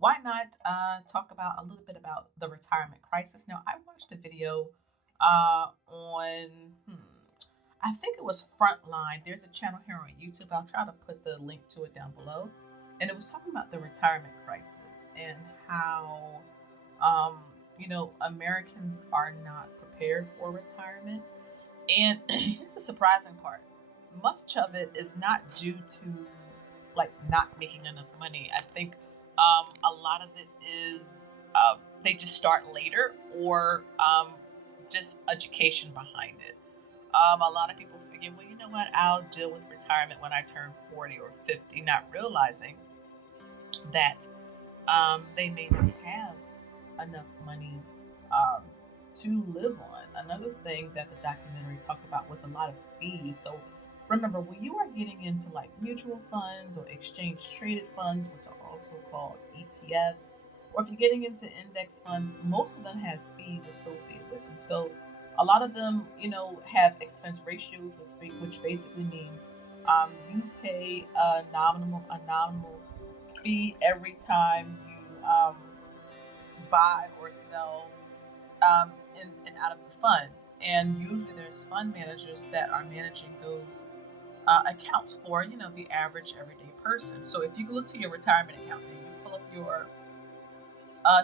why not talk about a little bit about the retirement crisis? Now, I watched a video on, I think it was Frontline. There's a channel here on YouTube. I'll try to put the link to it down below. And it was talking about the retirement crisis and how, um, Americans are not prepared for retirement. And here's the surprising part, much of it is not due to like not making enough money. I think a lot of it is they just start later or just education behind it. A lot of people figure, well, you know what, I'll deal with retirement when I turn 40 or 50, not realizing that they may not have enough money um, to live on. Another thing that the documentary talked about was a lot of fees. So remember, when you are getting into like mutual funds or exchange traded funds, which are also called ETFs, or if you're getting into index funds, most of them have fees associated with them. So a lot of them, have expense ratios, which basically means you pay a nominal fee every time you buy or sell in and out of the fund. And usually there's fund managers that are managing those accounts for the average everyday person. So if you look to your retirement account and you pull up your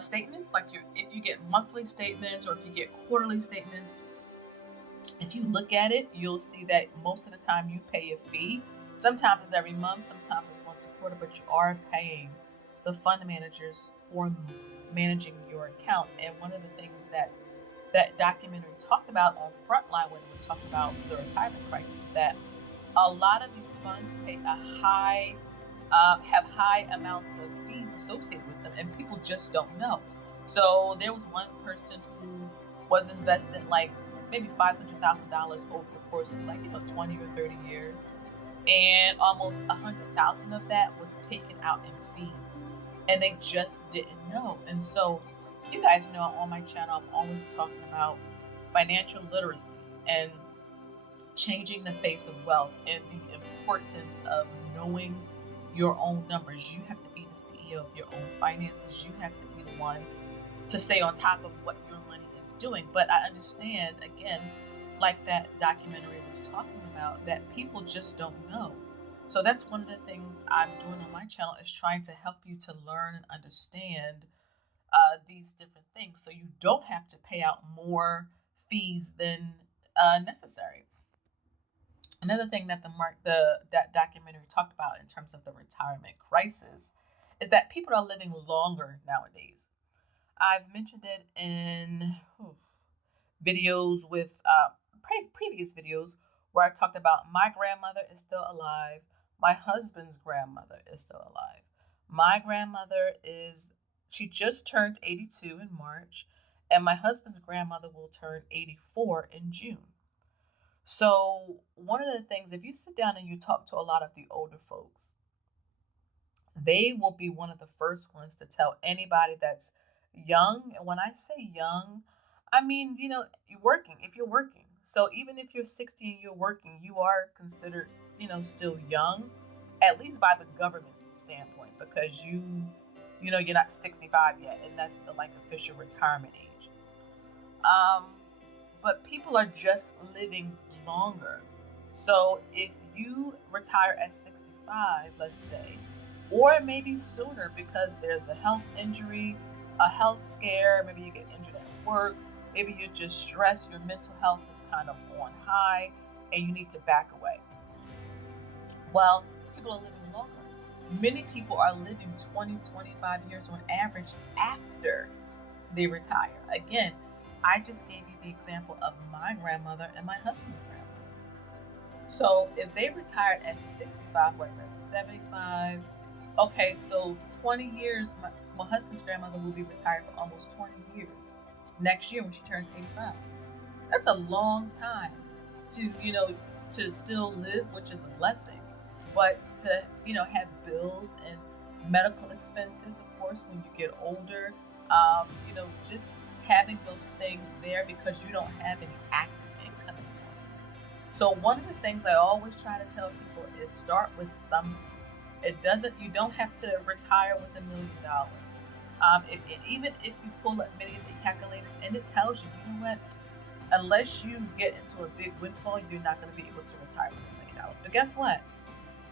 statements, like if you get monthly statements or if you get quarterly statements, if you look at it, you'll see that most of the time you pay a fee. Sometimes it's every month, sometimes it's once a quarter, but you are paying the fund managers for managing your account. And one of the things that documentary talked about on Frontline when it was talking about the retirement crisis, that a lot of these funds pay have high amounts of fees associated with them, and people just don't know. So there was one person who was invested like maybe $500,000 over the course of 20 or 30 years, and almost 100,000 of that was taken out in fees, and they just didn't know. And so, you guys know on my channel, I'm always talking about financial literacy and changing the face of wealth and the importance of knowing your own numbers. You have to be the CEO of your own finances. You have to be the one to stay on top of what your money is doing. But I understand, again, like that documentary was talking about, that people just don't know. So that's one of the things I'm doing on my channel, is trying to help you to learn and understand these different things, so you don't have to pay out more fees than necessary. Another thing that that documentary talked about in terms of the retirement crisis is that people are living longer nowadays. I've mentioned it in videos with previous videos where I talked about my grandmother is still alive, my husband's grandmother is still alive. My grandmother she just turned 82 in March, and my husband's grandmother will turn 84 in June. So, one of the things, if you sit down and you talk to a lot of the older folks, they will be one of the first ones to tell anybody that's young. And when I say young, I mean, you're working, if you're working. So, even if you're 60 and you're working, you are considered, still young, at least by the government standpoint, because you're not 65 yet, and that's the official retirement age. Um, but people are just living longer. So if you retire at 65, let's say, or maybe sooner because there's a health injury, a health scare, maybe you get injured at work, maybe you're just stressed, your mental health is kind of on high, and you need to back away. Well, people are living longer. Many people are living 20, 25 years on average after they retire. Again, I just gave you the example of my grandmother and my husband's grandmother. So if they retired at 65, what, that's 75. Okay, so 20 years, my husband's grandmother will be retired for almost 20 years. Next year when she turns 85. That's a long time to, to still live, which is a blessing. But to, have bills and medical expenses, of course, when you get older, just having those things there because you don't have any active income anymore. So one of the things I always try to tell people is start with something. You don't have to retire with $1 million. Even if you pull up many of the calculators and it tells you, you know what, unless you get into a big windfall, you're not going to be able to retire with $1 million. But guess what?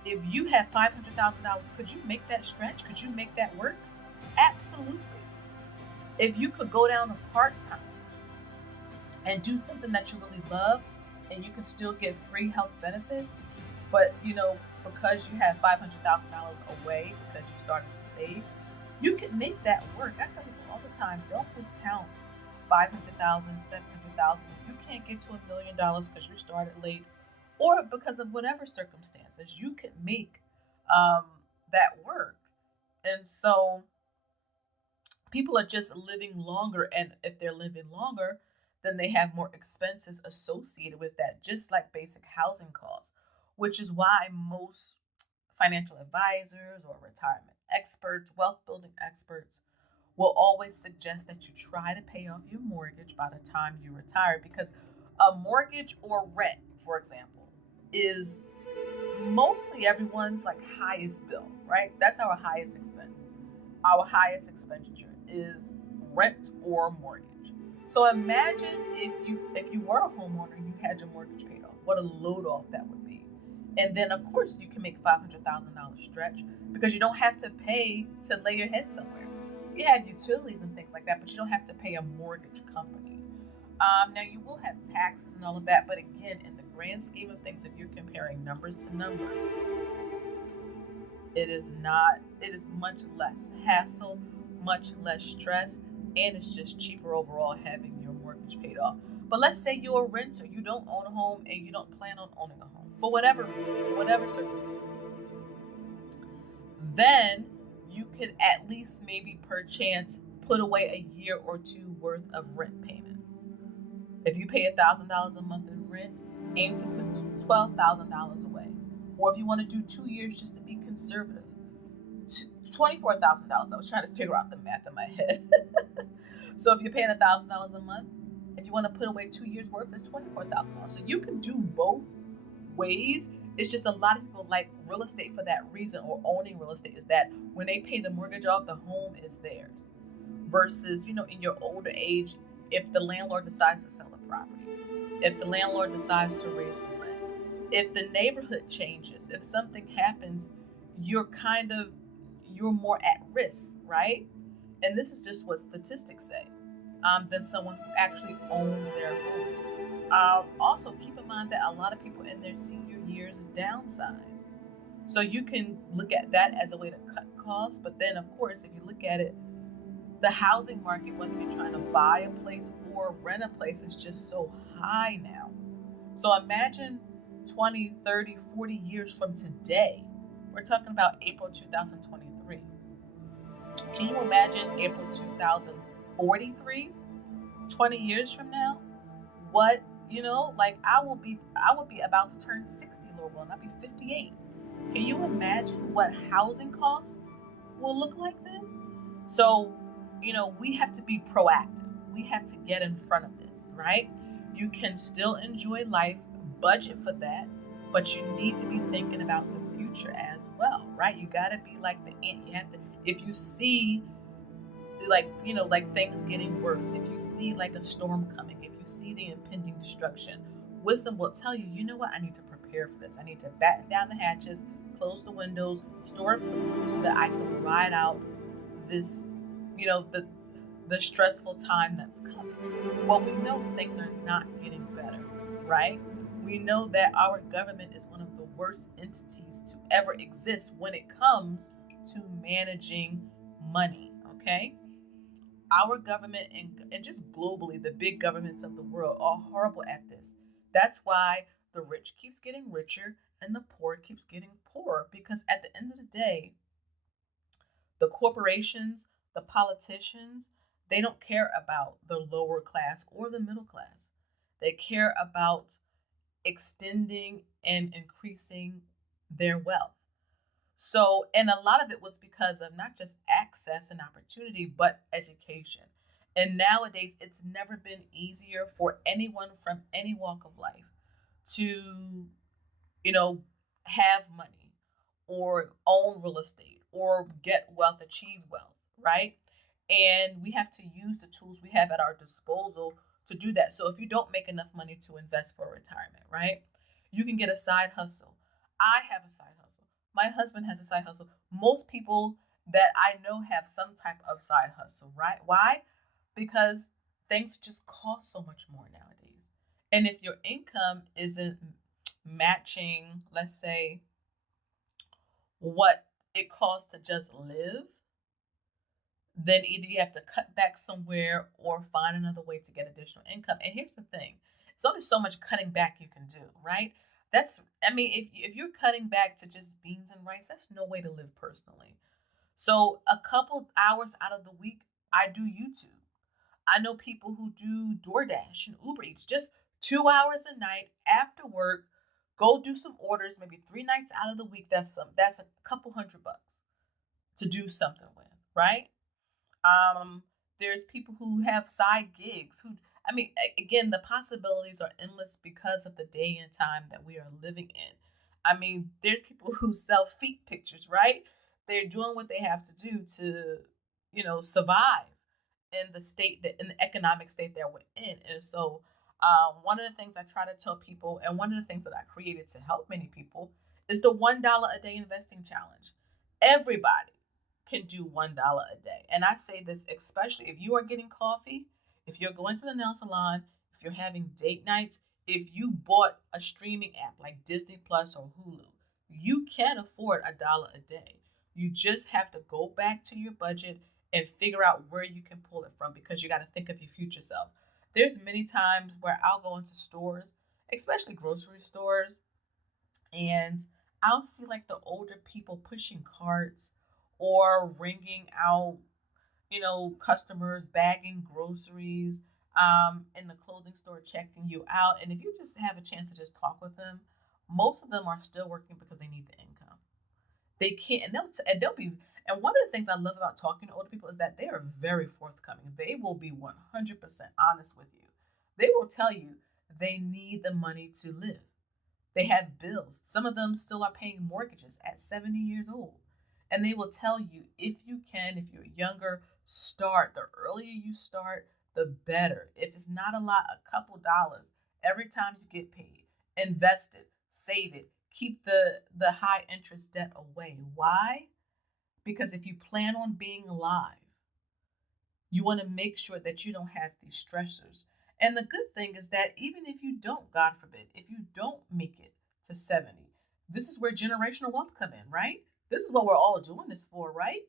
If you have $500,000, could you make that stretch? Could you make that work? Absolutely. If you could go down to part time and do something that you really love and you can still get free health benefits, but because you have $500,000 away because you started to save, you can make that work. I tell people all the time, don't discount 500,000, 700,000. If you can't get to $1 million because you started late or because of whatever circumstances, you can make that work. And so people are just living longer, and if they're living longer, then they have more expenses associated with that, just like basic housing costs, which is why most financial advisors or retirement experts, wealth building experts, will always suggest that you try to pay off your mortgage by the time you retire, because a mortgage or rent, for example, is mostly everyone's like highest bill, right? That's our highest expense. Our highest expenditure is rent or mortgage. So imagine if you were a homeowner and you had your mortgage paid off, what a load off that would be. And then of course you can make $500,000 stretch because you don't have to pay to lay your head somewhere. You have utilities and things like that, but you don't have to pay a mortgage company. Now you will have taxes and all of that, but again, in the grand scheme of things, if you're comparing numbers to numbers, it is not. It is much less hassle, much less stress, and it's just cheaper overall having your mortgage paid off. But let's say you're a renter, you don't own a home, and you don't plan on owning a home for whatever reason, for whatever circumstance. Then you could at least maybe per chance put away a year or two worth of rent payments. If you pay $1,000 a month in rent, aim to put $12,000 away. Or if you want to do 2 years just to be conservative, $24,000. I was trying to figure out the math in my head. So if you're paying $1,000 a month, if you want to put away 2 years worth, it's $24,000. So you can do both ways. It's just a lot of people like real estate for that reason, or owning real estate, is that when they pay the mortgage off, the home is theirs. Versus, in your older age, if the landlord decides to sell the property, if the landlord decides to raise the rent, if the neighborhood changes, if something happens, you're kind of you're more at risk, right? And this is just what statistics say, than someone who actually owns their home. Also, keep in mind that a lot of people in their senior years downsize. So you can look at that as a way to cut costs. But then, of course, if you look at it, the housing market, whether you're trying to buy a place or rent a place, is just so high now. So imagine 20, 30, 40 years from today. We're talking about April 2023. Can you imagine April 2043? 20 years from now? What, like I will be about to turn 60, Lord willing, I'll be 58. Can you imagine what housing costs will look like then? So, we have to be proactive. We have to get in front of this, right? You can still enjoy life, budget for that, but you need to be thinking about the future as well, right? You got to be like the ant. You have to, if you see like things getting worse, if you see like a storm coming, if you see the impending destruction, wisdom will tell you, you know what, I need to prepare for this. I need to batten down the hatches, close the windows, store up some food so that I can ride out this, the stressful time that's coming. Well, we know things are not getting better, right? We know that our government is one of the worst entities to ever exist when it comes to managing money, okay? Our government and just globally, the big governments of the world are horrible at this. That's why the rich keeps getting richer and the poor keeps getting poorer, because at the end of the day, the corporations, the politicians, they don't care about the lower class or the middle class. They care about extending and increasing their wealth. So, and a lot of it was because of not just access and opportunity, but education. And nowadays, it's never been easier for anyone from any walk of life to, you know, have money or own real estate or get wealth, achieve wealth, right? And we have to use the tools we have at our disposal to do that. So if you don't make enough money to invest for retirement, right? You can get a side hustle. I have a side hustle. My husband has a side hustle. Most people that I know have some type of side hustle, right? Why? Because things just cost so much more nowadays. And if your income isn't matching, let's say, what it costs to just live, then either you have to cut back somewhere or find another way to get additional income. And here's the thing, there's only so much cutting back you can do, right? I mean, if you're cutting back to just beans and rice, that's no way to live personally. So a couple hours out of the week, I do YouTube. I know people who do DoorDash and Uber Eats, just 2 hours a night after work, go do some orders, maybe 3 nights out of the week. That's a couple $100 to do something with, right? Um, there's people who have side gigs who, I mean, again, the possibilities are endless because of the day and time that we are living in. I mean, there's people who sell feet pictures, right? They're doing what they have to do to, survive in the state that in the economic state that we're in. And so, one of the things I try to tell people, and one of the things that I created to help many people, is the $1 a day investing challenge. Everybody can do $1 a day. And I say this especially if you are getting coffee, if you're going to the nail salon, if you're having date nights, if you bought a streaming app like Disney Plus or Hulu, you can afford $1 a day. You just have to go back to your budget and figure out where you can pull it from because you got to think of your future self. There's many times where I'll go into stores, especially grocery stores, and I'll see like the older people pushing carts or ringing out, customers bagging groceries, in the clothing store checking you out. And if you just have a chance to just talk with them, most of them are still working because they need the income. They can't, and they'll be. And one of the things I love about talking to older people is that they are very forthcoming. They will be 100% honest with you. They will tell you they need the money to live. They have bills. Some of them still are paying mortgages at 70 years old. And they will tell you if you can, if you're younger, start. The earlier you start, the better. If it's not a lot, a couple dollars every time you get paid. Invest it, save it, keep the high interest debt away. Why? Because if you plan on being alive, you want to make sure that you don't have these stressors. And the good thing is that even if you don't, God forbid, if you don't make it to 70, this is where generational wealth come in, right? This is what we're all doing this for, right?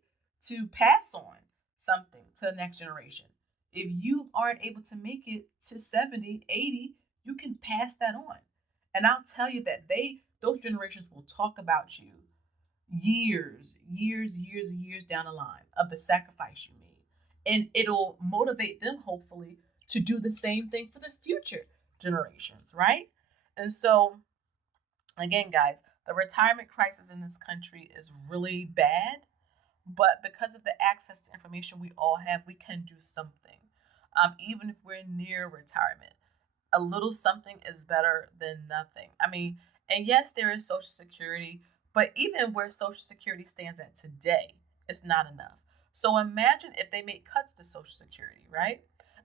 To pass on something to the next generation. If you aren't able to make it to 70, 80, you can pass that on. And I'll tell you that those generations will talk about you years down the line of the sacrifice you made. And it'll motivate them, hopefully, to do the same thing for the future generations, right? And so, again, guys, the retirement crisis in this country is really bad. But because of the access to information we all have, we can do something. Even if we're near retirement, a little something is better than nothing. I mean, and yes, there is Social Security, but even where Social Security stands at today, it's not enough. So imagine if they make cuts to Social Security, right?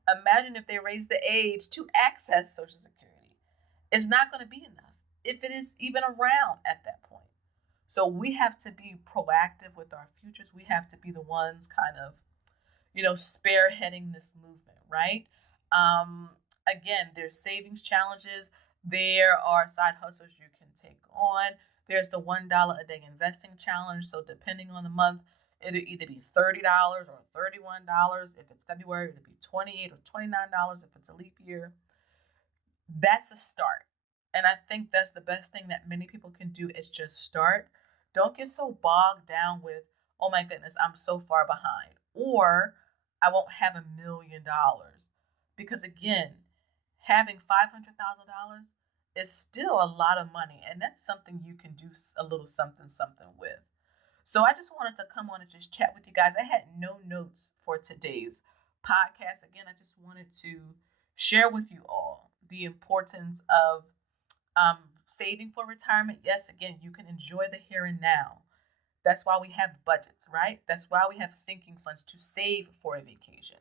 Imagine if they raise the age to access Social Security. It's not going to be enough if it is even around at that point. So we have to be proactive with our futures. We have to be the ones kind of, spearheading this movement, right? Again, there's savings challenges. There are side hustles you can take on. There's the $1 a day investing challenge. So depending on the month, it'll either be $30 or $31. If it's February, it'll be $28 or $29 if it's a leap year. That's a start. And I think that's the best thing that many people can do is just start. Don't get so bogged down with, oh my goodness, I'm so far behind. Or I won't have $1 million. Because again, having $500,000 is still a lot of money. And that's something you can do a little something with. So I just wanted to come on and just chat with you guys. I had no notes for today's podcast. Again, I just wanted to share with you all the importance of saving for retirement. Yes, again, you can enjoy the here and now. That's why we have budgets, right? That's why we have sinking funds to save for a vacation.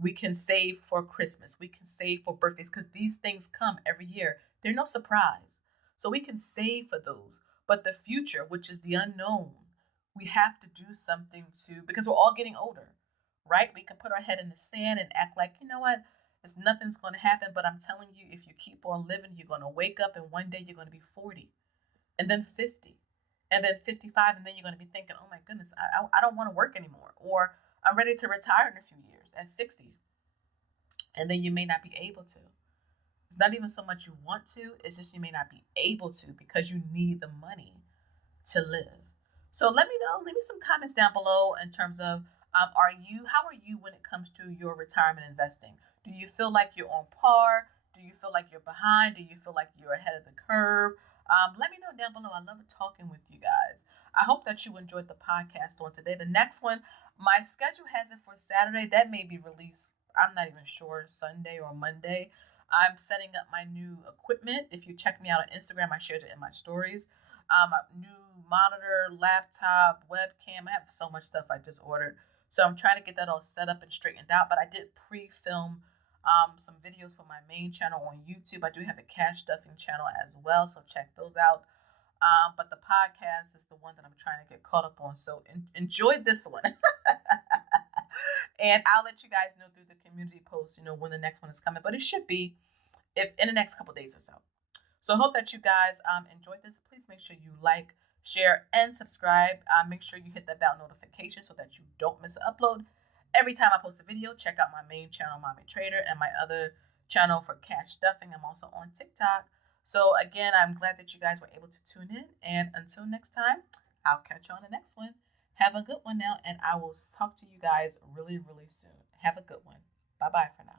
We can save for Christmas. We can save for birthdays because these things come every year. They're no surprise. So we can save for those. But the future, which is the unknown, we have to do something to, because we're all getting older, right? We can put our head in the sand and act like, you know what, it's nothing's going to happen. But I'm telling you, if you keep on living, you're going to wake up and one day you're going to be 40 and then 50 and then 55. And then you're going to be thinking, oh my goodness, I don't want to work anymore. Or I'm ready to retire in a few years at 60. And then you may not be able to. It's not even so much you want to, it's just you may not be able to because you need the money to live. So let me know, leave me some comments down below in terms of how are you when it comes to your retirement investing? Do you feel like you're on par? Do you feel like you're behind? Do you feel like you're ahead of the curve? Let me know down below. I love talking with you guys. I hope that you enjoyed the podcast on today. The next one, my schedule has it for Saturday. That may be released, I'm not even sure, Sunday or Monday. I'm setting up my new equipment. If you check me out on Instagram, I shared it in my stories. A new monitor, laptop, webcam. I have so much stuff I just ordered. So I'm trying to get that all set up and straightened out. But I did pre-film some videos for my main channel on YouTube. I do have a cash stuffing channel as well, so check those out. But the podcast is the one that I'm trying to get caught up on. So enjoy this one. And I'll let you guys know through the community post, when the next one is coming. But it should be in the next couple days or so. So I hope that you guys enjoyed this. Please make sure you like, share, and subscribe. Make sure you hit that bell notification so that you don't miss an upload. Every time I post a video, check out my main channel, Mommy Trader, and my other channel for cash stuffing. I'm also on TikTok. So again, I'm glad that you guys were able to tune in. And until next time, I'll catch you on the next one. Have a good one now, and I will talk to you guys really, really soon. Have a good one. Bye-bye.